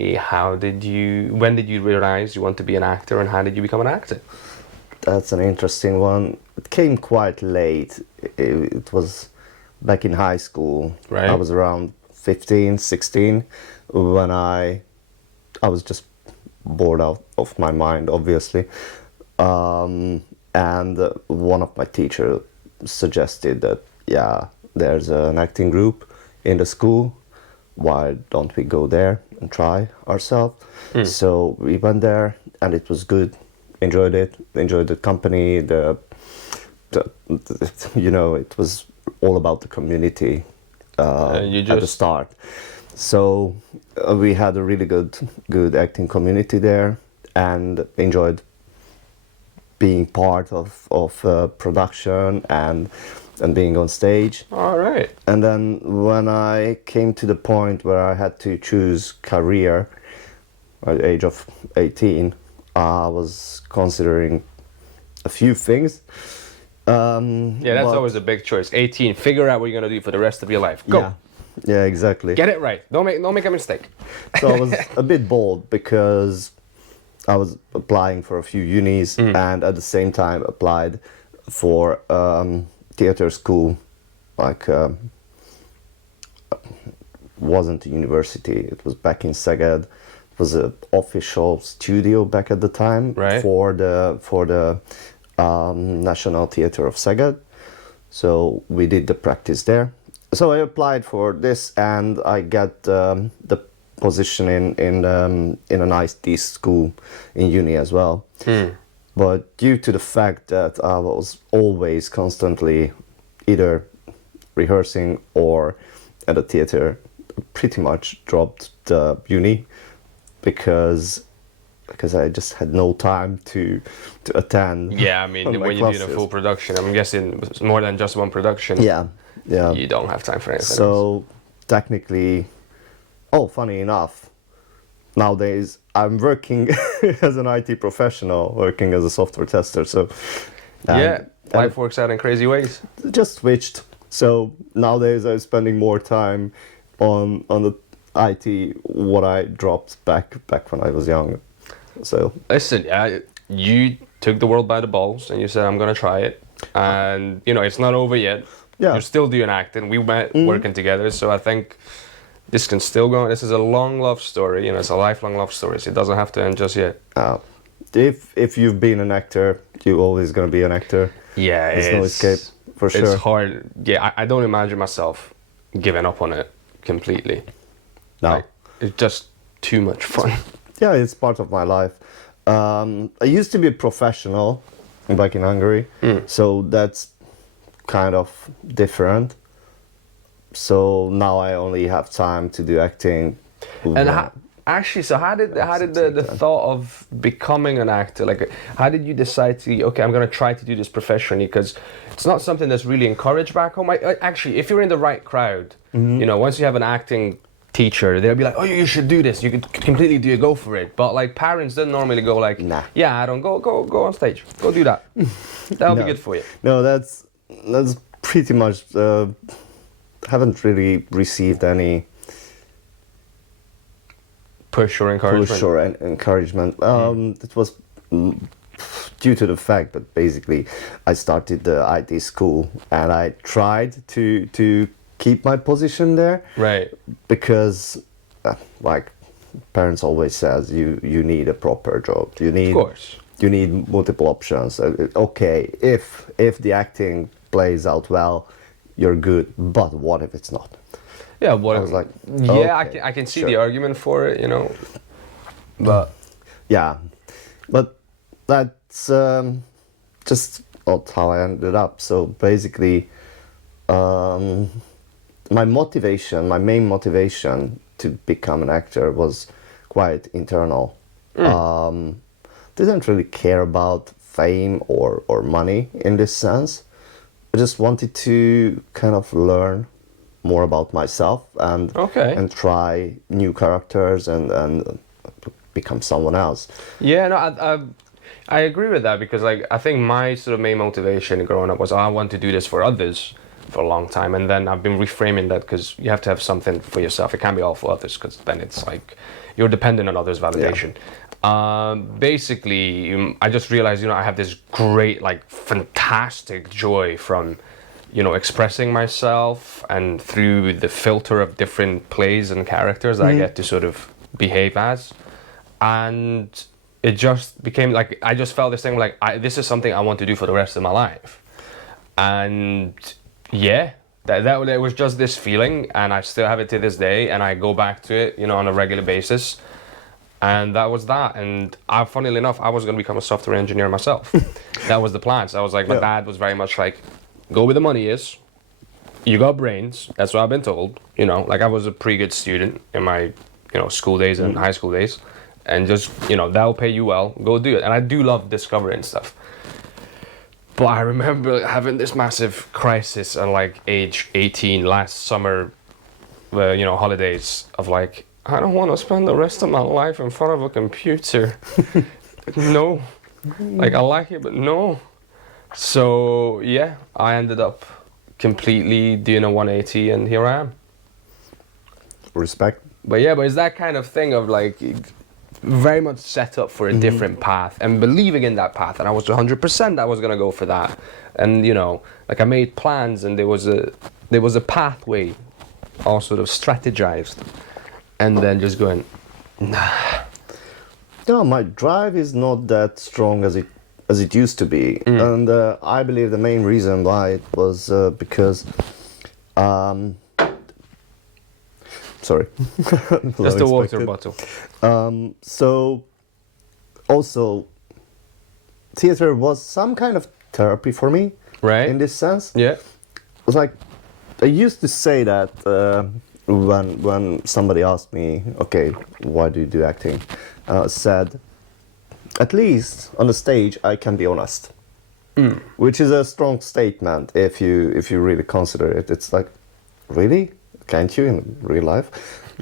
when did you realize you want to be an actor, and how did you become an actor? That's an interesting one. It came quite late. It was back in high school. Right. I was around 15, 16 when I was just bored out of my mind, obviously. And one of my teachers suggested that, yeah, there's an acting group in the school. Why don't we go there and try ourselves? So we went there, and it was good. Enjoyed it. Enjoyed the company. It was all about the community at the start. So we had a really good acting community there, and enjoyed being part of production and being on stage. All right. And then when I came to the point where I had to choose career at the age of 18, I was considering a few things. That's always a big choice. 18, figure out what you're gonna do for the rest of your life. Go. Yeah, exactly. Get it right. Don't make a mistake. So I was a bit bold because I was applying for a few unis and at the same time applied for theater school, wasn't a university. It was back in Szeged. It was an official studio back at the time, right, for the National Theatre of Szeged. So we did the practice there. So I applied for this, and I got the position in a nice decent school in uni as well. But due to the fact that I was always constantly either rehearsing or at a theater, pretty much dropped the uni because I just had no time to attend. Yeah, I mean, when you're doing a full production, I'm guessing it's more than just one production. Yeah. You don't have time for anything else. So technically, funny enough, nowadays I'm working as an IT professional, working as a software tester. So life works out in crazy ways. Just switched. So nowadays I'm spending more time on the IT what I dropped back when I was young. So listen, you took the world by the balls and you said, I'm gonna try it, and it's not over yet. Yeah. You're still doing acting. We met working together, so I think this can still go on. This is a long love story. It's a lifelong love story, so it doesn't have to end just yet. If you've been an actor, you're always gonna be an actor. Yeah, there's no escape for sure. It's hard. Yeah, I don't imagine myself giving up on it completely. No, it's just too much fun. Yeah, it's part of my life. I used to be a professional back in Hungary, so that's kind of different. So now I only have time to do acting. And how did the thought of becoming an actor, how did you decide to, okay, I'm going to try to do this professionally? Because it's not something that's really encouraged back home. Actually, if you're in the right crowd, once you have an acting teacher, they'll be like, oh, you should do this. You could completely go for it. But parents don't normally go nah. Yeah, I don't go on stage. Go do that. That'll be good for you. No, that's pretty much. Haven't really received any push or encouragement. It was due to the fact that basically I started the IT school and I tried to keep my position there. Right. Because, parents always says you need a proper job. Of course. You need multiple options. Okay, if the acting plays out well, you're good. But what if it's not? Yeah, I was like, okay, I can see the argument for it, but yeah, but that's just not how I ended up. So basically, my main motivation to become an actor was quite internal. Didn't really care about fame or money in this sense. I just wanted to kind of learn more about myself and try new characters and become someone else. Yeah, no, I agree with that because I think my sort of main motivation growing up was I want to do this for others, for a long time, and then I've been reframing that because you have to have something for yourself. It can't be all for others, because then it's like you're dependent on others' validation. Basically, I just realized, I have this great, like, fantastic joy from, expressing myself, and through the filter of different plays and characters I get to sort of behave as. And it just became like, I just felt this thing like, this is something I want to do for the rest of my life. And yeah, that it was just this feeling, and I still have it to this day, and I go back to it, on a regular basis. And that was that. And funnily enough, I was going to become a software engineer myself. That was the plan. So I was like, my dad was very much like, go where the money is. You got brains. That's what I've been told. Like, I was a pretty good student in my, school days and high school days. And just, that'll pay you well. Go do it. And I do love discovering stuff. But I remember having this massive crisis at like age 18 last summer, holidays, of like, I don't want to spend the rest of my life in front of a computer. No. Like, I like it, but no. So, yeah, I ended up completely doing a 180, and here I am. Respect. But it's that kind of thing of like, very much set up for a different path, and believing in that path, and I was 100% I was going to go for that. And, like, I made plans, and there was a pathway all sort of strategized. And then just going, nah. No, my drive is not that strong as it used to be, and I believe the main reason why it was because, sorry, that's the water bottle. So, also, theater was some kind of therapy for me, right? In this sense, yeah. It was like, I used to say that. When somebody asked me, okay, why do you do acting? Said, at least on the stage I can be honest, which is a strong statement if you really consider it. It's like, really? Can't you in real life?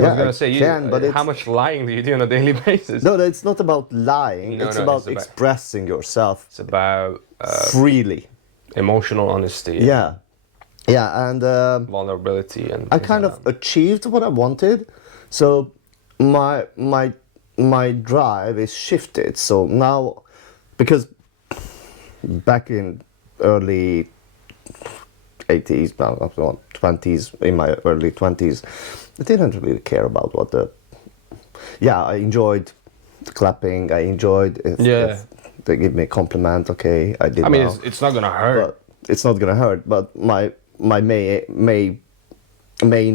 I was gonna say, but how much lying do you do on a daily basis? No, it's not about lying. It's about expressing yourself. It's about freely, emotional honesty. Yeah, and vulnerability, and I kind of achieved what I wanted, so my drive is shifted. So now, because back in early 80s, 20s, in my early 20s, I didn't really care about what I enjoyed clapping. I enjoyed if they give me a compliment. Okay, I did. I mean, it's not gonna hurt. But it's not gonna hurt. But my main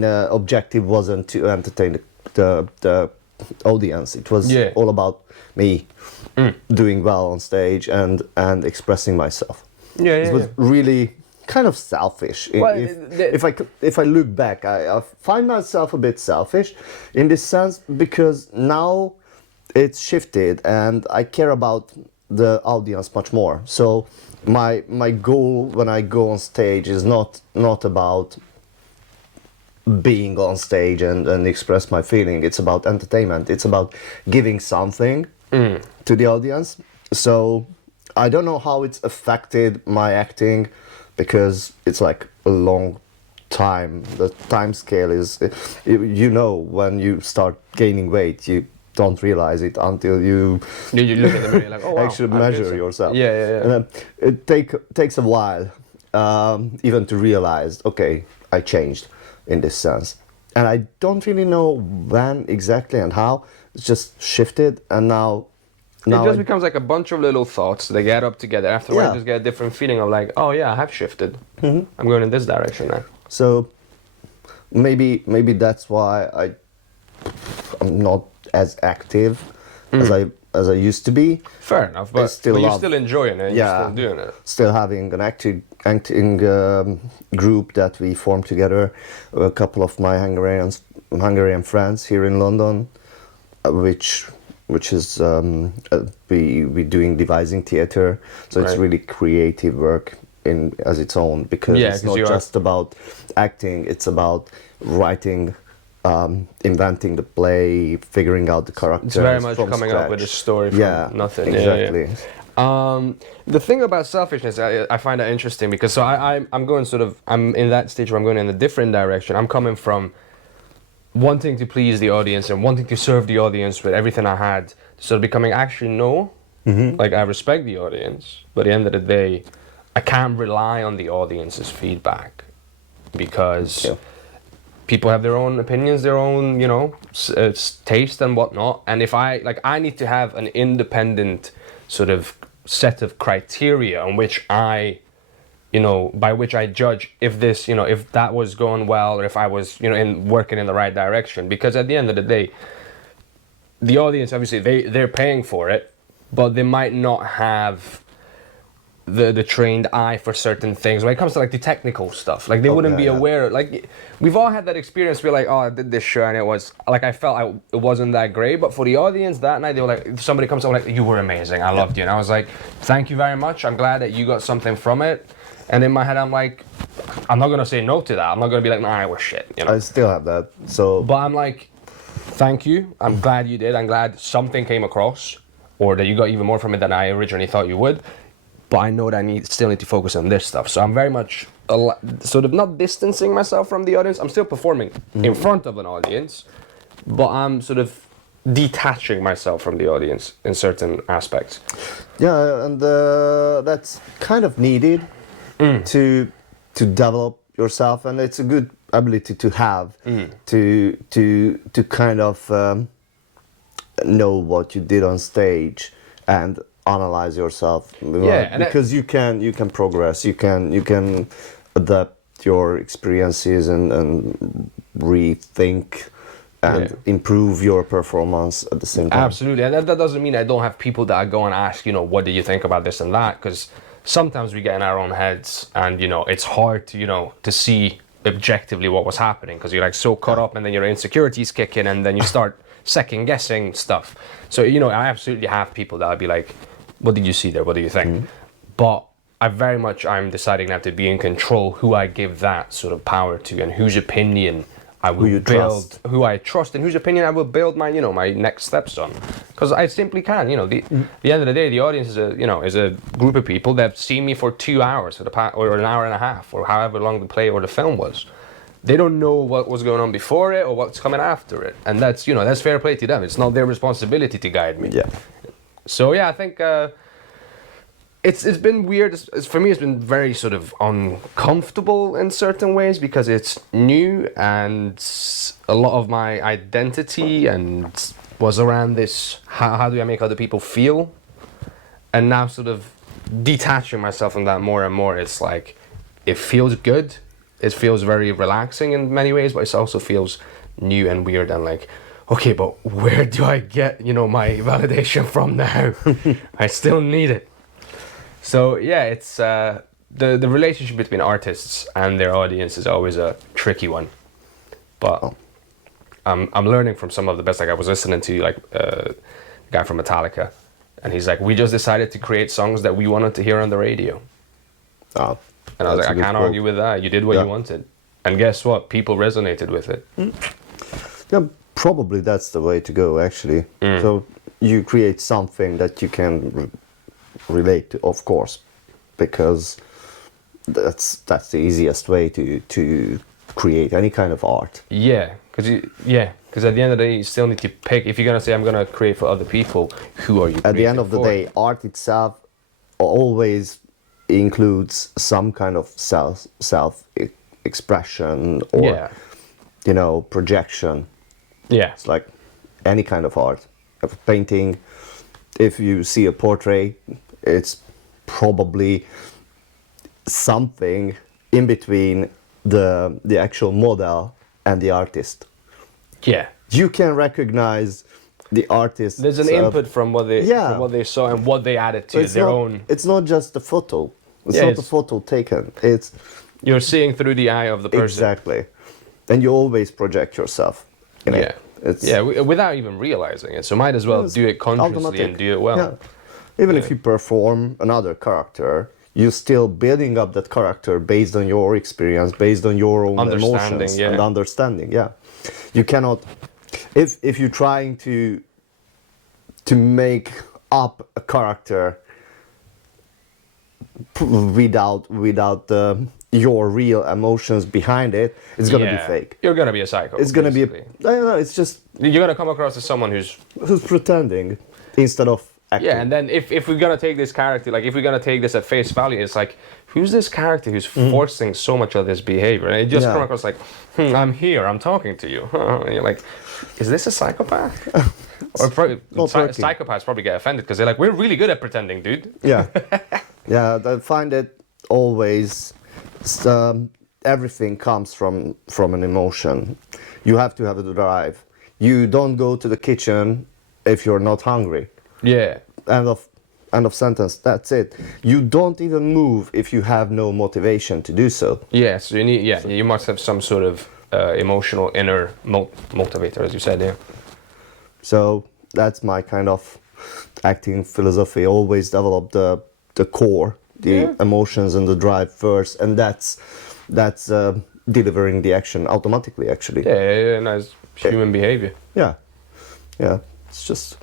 objective wasn't to entertain the audience. It was all about me doing well on stage and expressing myself. It was really kind of selfish. Well, if I look back, I find myself a bit selfish in this sense, because now it's shifted and I care about the audience much more. So my goal when I go on stage is not about being on stage and express my feeling. It's about entertainment. It's about giving something to the audience. So I don't know how it's affected my acting, because it's like a long time. The time scale is, when you start gaining weight, you don't realize it until you look at the mirror like, oh, wow, actually measure yourself. Yeah. And then it takes a while even to realize, okay, I changed in this sense. And I don't really know when exactly and how. It's just shifted, and now it just becomes like a bunch of little thoughts. They get up together. After a while, you just get a different feeling of like, oh yeah, I have shifted. I'm going in this direction now. So maybe that's why I'm not as active as I used to be. Fair enough, but you're still enjoying it. You're still doing it. Still having an acting group that we formed together. A couple of my Hungarian friends here in London, which is we doing devising theater. So it's really creative work as its own, because it's not just about acting. It's about writing, inventing the play, figuring out the characters. It's very much from coming scratch. up with a story from nothing. Exactly. The thing about selfishness, I find that interesting because I'm going I'm in that stage where I'm going in a different direction. I'm coming from wanting to please the audience and wanting to serve the audience with everything I had to sort of becoming actually no. Like I respect the audience, but at the end of the day, I can't rely on the audience's feedback because people have their own opinions, their own, taste and whatnot. And if I need to have an independent sort of set of criteria on which by which I judge if this, if that was going well or if I was, in working in the right direction. Because at the end of the day, the audience, obviously, they're paying for it, but they might not have the trained eye for certain things when it comes to like the technical stuff. Like they wouldn't be aware. Like we've all had that experience. We're like, oh, I did this show and it was like I felt it wasn't that great. But for the audience that night, they were like, if somebody comes up like, you were amazing. I loved you, and I was like, thank you very much. I'm glad that you got something from it. And in my head, I'm like, I'm not gonna say no to that. I'm not gonna be like, nah, it was shit. I still have that. So, but I'm like, thank you. I'm glad you did. I'm glad something came across, or that you got even more from it than I originally thought you would. But I know that I still need to focus on this stuff. So I'm very much sort of not distancing myself from the audience. I'm still performing in front of an audience, but I'm sort of detaching myself from the audience in certain aspects. Yeah, and that's kind of needed to develop yourself, and it's a good ability to have to kind of know what you did on stage and analyze yourself, because you can progress, you can adapt your experiences and rethink and improve your performance at the same time. Absolutely, and that doesn't mean I don't have people that I go and ask, what do you think about this and that, because sometimes we get in our own heads and it's hard to to see objectively what was happening because you're like so caught up, and then your insecurities kick in, and then you start second guessing stuff. So I absolutely have people that I'd be like, what did you see there? What do you think? But I'm deciding now to be in control who I give that sort of power to and whose opinion I will build, who I trust, and whose opinion I will build my my next steps on. Because I simply can. The end of the day, the audience is a group of people that have seen me for 2 hours or an hour and a half or however long the play or the film was. They don't know what was going on before it or what's coming after it, and that's that's fair play to them. It's not their responsibility to guide me. Yeah. So I think it's been weird. For me, it's been very sort of uncomfortable in certain ways because it's new, and a lot of my identity and was around this. How do I make other people feel? And now, sort of detaching myself from that more and more, it's like it feels good. It feels very relaxing in many ways, but it also feels new and weird and like, okay, but where do I get, my validation from now? I still need it. So it's the relationship between artists and their audience is always a tricky one. But I'm learning from some of the best. Like I was listening to a guy from Metallica, and he's like, we just decided to create songs that we wanted to hear on the radio. Oh. And I was like, I can't argue with that. You did what you wanted. And guess what? People resonated with it. Yeah, probably that's the way to go, actually. So you create something that you can relate to, of course, because that's the easiest way to create any kind of art. Yeah, because at the end of the day, you still need to pick. If you're going to say, I'm going to create for other people, who are you creating for? At the end of the day, art itself always includes some kind of self expression or projection. Yeah, it's like any kind of art. If a painting, if you see a portrait, it's probably something in between the actual model and the artist. Yeah, you can recognize the artist. There's an input from what they saw and what they added to their own. It's not just a photo. It's not a photo taken. It's you're seeing through the eye of the person. Exactly, and you always project yourself in it. Without even realizing it. So might as well do it consciously automatic. And do it well. Yeah. Even if you perform another character, you're still building up that character based on your experience, based on your own emotions and understanding. Yeah, you cannot. If you're trying to make up a character without your real emotions behind it, it's gonna be fake. You're gonna be a psycho. It's gonna be. basically. I don't know. It's just You're gonna come across as someone who's pretending instead of acting. yeah. And then if we're gonna take this character, like if we're gonna take this at face value, it's like who's this character who's forcing so much of this behavior, and it just Yeah. come across like I'm here, I'm talking to you, and you're like, is this a psychopath? Or probably not working. psychopaths probably get offended because they're like, we're really good at pretending, dude. Yeah, yeah. I find it always. Everything comes from an emotion. You have to have a drive. You don't go to the kitchen if you're not hungry. Yeah. End of sentence. That's it. You don't even move if you have no motivation to do so. Yeah. So you need. Yeah. You must have some sort of emotional inner motivator, as you said. Yeah. So that's my kind of acting philosophy. Always develop the core, the emotions and the drive first, and that's delivering the action automatically. Actually. Yeah. Nice human behavior. Yeah. It's just